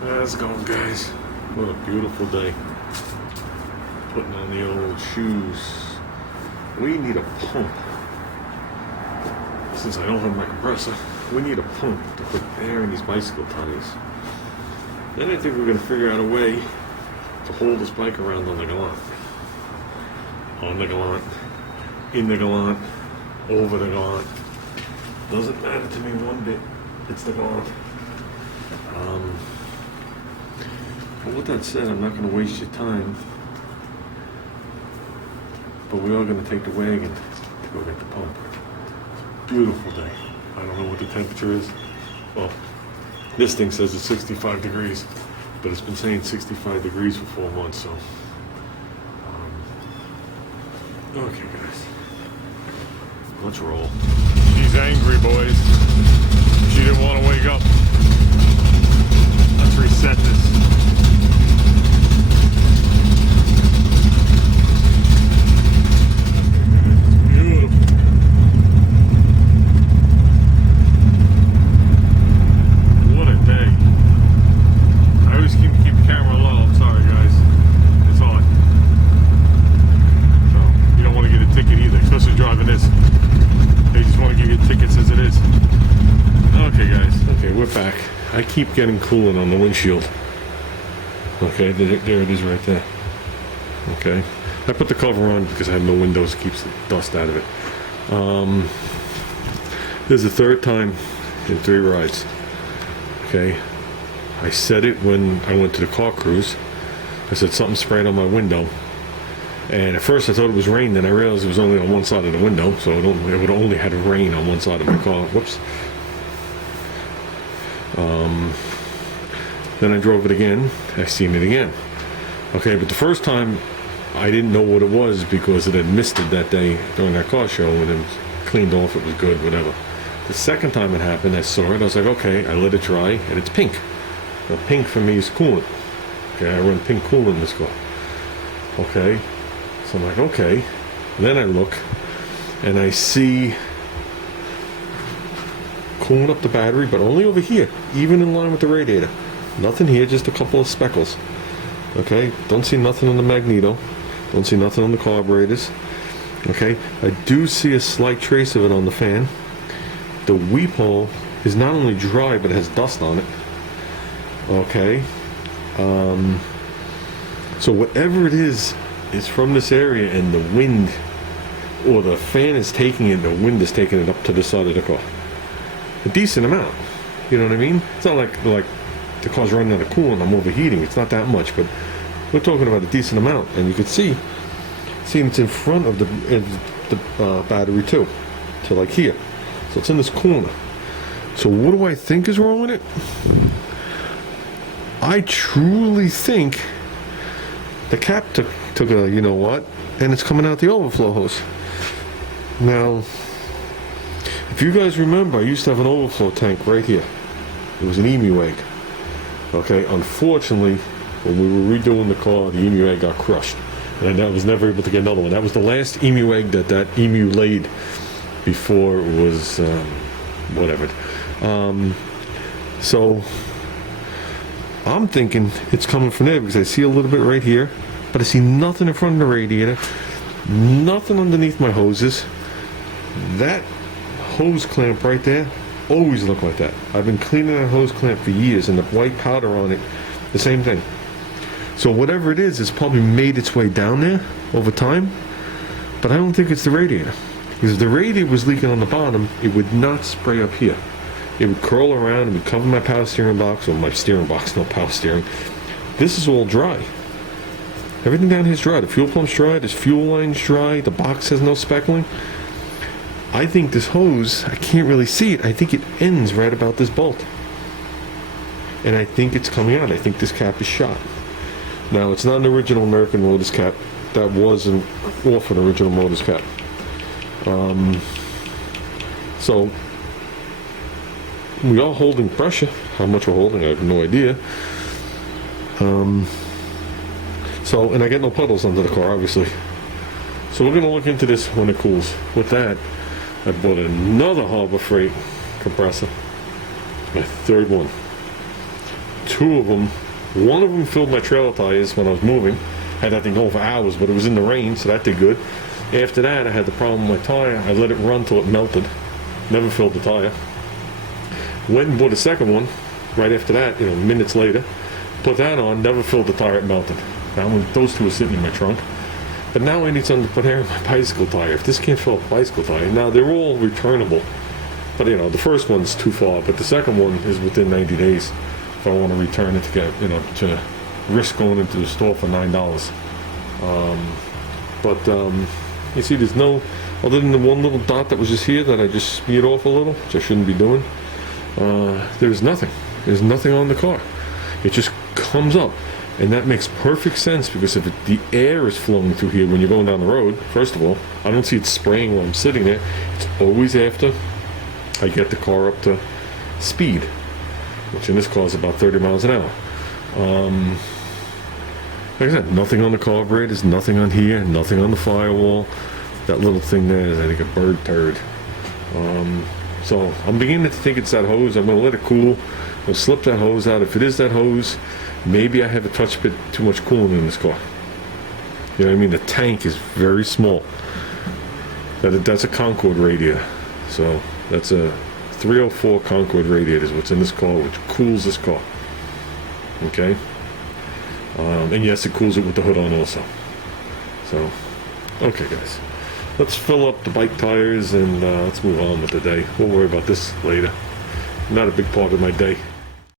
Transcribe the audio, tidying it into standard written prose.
How's it going, guys? What a beautiful day. Putting on the old shoes. We need a pump. Since I don't have my compressor, we need a pump to put air in these bicycle tires. Then I think we're going to figure out a way to hold this bike around on the Gallant. On the Gallant. In the Gallant. Over the Gallant. Doesn't matter to me one bit. It's the Gallant. But with that said, I'm not going to waste your time. But we are going to take the wagon to go get the pump. Beautiful day. I don't know what the temperature is. Well, this thing says it's 65 degrees, but it's been saying 65 degrees for 4 months, so. Okay, guys. Let's roll. She's angry, boys. She didn't want to wake up. Let's reset this. I keep getting coolant on the windshield. Okay, there it is right there. Okay, I put the cover on because I have no windows, keeps the dust out of it. This is the third time in 3 rides. Okay, I said it when I went to the car cruise. I said something sprayed on my window, and at first I thought it was rain. Then I realized it was only on one side of the window, so it would only had rain on one side of my car. Whoops. Then I drove it again. I seen it again. Okay, but the first time I didn't know what it was because it had misted that day during that car show, and it was cleaned off. It was good, whatever. The second time it happened, I saw it. I was like, okay, I let it dry, and it's pink. Now, pink for me is coolant. Okay, I run pink coolant in this car. Okay, so I'm like, okay. And then I look, and I see coolant up the battery, but only over here, even in line with the radiator. Nothing here, just a couple of speckles. Okay, don't see nothing on the magneto. Don't see nothing on the carburetors. Okay, I do see a slight trace of it on the fan. The weep hole is not only dry, but it has dust on it. Okay, so whatever it is from this area, and the wind, or the fan is taking it, the wind is taking it up to the side of the car. A decent amount, you know what I mean? It's not like the car's running out of coolant, I'm overheating. It's not that much, but we're talking about a decent amount, and you can see it's in front of the battery too, so like here. So it's in this corner. So what do I think is wrong with it? I truly think the cap took a you know what, and it's coming out the overflow hose. Now, if you guys remember, I used to have an overflow tank right here. It was an Emu egg. Okay, unfortunately, when we were redoing the car, the Emu egg got crushed, and I was never able to get another one. That was the last Emu egg that Emu laid before it was whatever. So I'm thinking it's coming from there because I see a little bit right here, but I see nothing in front of the radiator, nothing underneath my hoses. That hose clamp right there always look like that. I've been cleaning that hose clamp for years, and the white powder on it, the same thing. So whatever it is, it's probably made its way down there over time, but I don't think it's the radiator. Because if the radiator was leaking on the bottom, it would not spray up here. It would curl around, it would cover my power steering box, or my steering box, no power steering. This is all dry. Everything down here is dry. The fuel pump's dry, this fuel line's dry, the box has no speckling. I think this hose, I can't really see it. I think it ends right about this bolt. And I think it's coming out. I think this cap is shot. Now, it's not an original American Motors cap. That was off an original Motors cap. So, we are holding pressure. How much we're holding, I have no idea. So, and I get no puddles under the car, obviously. So we're going to look into this when it cools. With that, I bought another Harbor Freight compressor. My third one. two of them. One of them filled my trailer tires when I was moving. Had that thing going for hours, but it was in the rain, so that did good. After that, I had the problem with my tire. I let it run till it melted. Never filled the tire. Went and bought a second one right after that, minutes later. Put that on, never filled the tire, it melted. Now, those two were sitting in my trunk. But now I need something to put air in my bicycle tire. If this can't fill a bicycle tire, now they're all returnable. But the first one's too far, but the second one is within 90 days. If I want to return it to get, to risk going into the store for $9. You see, there's no, other than the one little dot that was just here that I just smeared off a little, which I shouldn't be doing. There's nothing. There's nothing on the car. It just comes up. And that makes perfect sense, because if the air is flowing through here when you're going down the road, first of all, I don't see it spraying while I'm sitting there. It's always after I get the car up to speed, which in this car is about 30 miles an hour. Like I said, nothing on the carburetors, nothing on here, nothing on the firewall. That little thing there is, I think, a bird turd. So I'm beginning to think it's that hose. I'm going to let it cool. I'll slip that hose out. If it is that hose, maybe I have a touch bit too much coolant in this car. You know what I mean? The tank is very small. That's a Concord radiator. So that's a 304 Concord radiator is what's in this car, which cools this car. Okay? And yes, it cools it with the hood on also. So, okay guys. Let's fill up the bike tires and let's move on with the day. We'll worry about this later. Not a big part of my day.